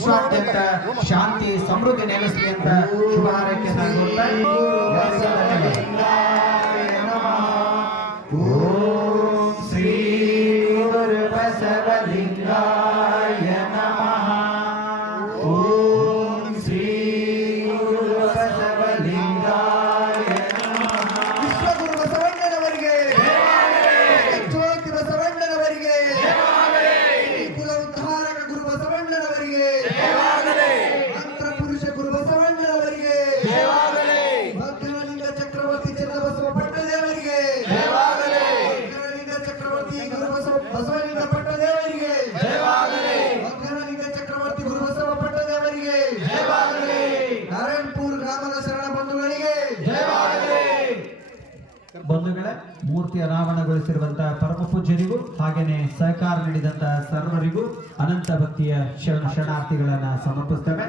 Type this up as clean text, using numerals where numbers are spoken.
ವಿಶ್ವಾದ್ಯಂತ ಶಾಂತಿ ಸಮೃದ್ಧಿ ನೆಲೆಸಲಿ ಅಂತ ಶುಭ ಹಾರೈಕೆಯನ್ನು ಕೋರ್ತಾ ಓಂ ಶ್ರೀ ಗುರು ಬಸವಲಿಂಗಾಯ ನಮಃ. ಓಂ ಶ್ರೀ ಗುರು ಬಸವಲಿಂಗಾಯ ನಮಃ. ವಿಶ್ವಗುರು ಬಸವಣ್ಣನವರಿಗೆ, ಜ್ಯೋತಿ ಬಸವಣ್ಣನವರಿಗೆ, ಕುಲ ಉದ್ಧಾರಕ ಗುರು ಬಸವಣ್ಣನವರಿಗೆ, ಮಂತ್ರ ಪುರುಷ ಗುರು ಬಸವಣ್ಣನವರಿಗೆ, ಭದ್ರಲಿಂಗ ಚಕ್ರವರ್ತಿ ಚನ್ನಬಸವ ಪಟ್ಟದೇವರಿಗೆ, ಭದ್ರಲಿಂಗ ಚಕ್ರವರ್ತಿ ಗುರು ಬಸವಲಿಂಗ ಪಟ್ಟದೇವರಿಗೆ, ಭದ್ರಲಿಂಗ ಚಕ್ರವರ್ತಿ ಗುರು ಬಸವ ಪಟ್ಟದೇವರಿಗೆ, ನಾರಾಯಣಪುರ ಗ್ರಾಮದ ಶರಣ ಬಂಧುಗಳಿಗೆ, ಬಂಧುಗಳೇ, ಮೂರ್ತಿಯ ಅನಾವರಣಗೊಳಿಸಿರುವಂತಹ ಪರಮ ಪೂಜ್ಯರಿಗೂ ಹಾಗೇನೆ ಸಹಕಾರ ನೀಡಿದಂತಹ ಸರ್ವರಿಗೂ ಅನಂತ ಭಕ್ತಿಯ ಶರಣಾರ್ಥಿಗಳನ್ನ ಸಮರ್ಪಿಸ್ತೇವೆ.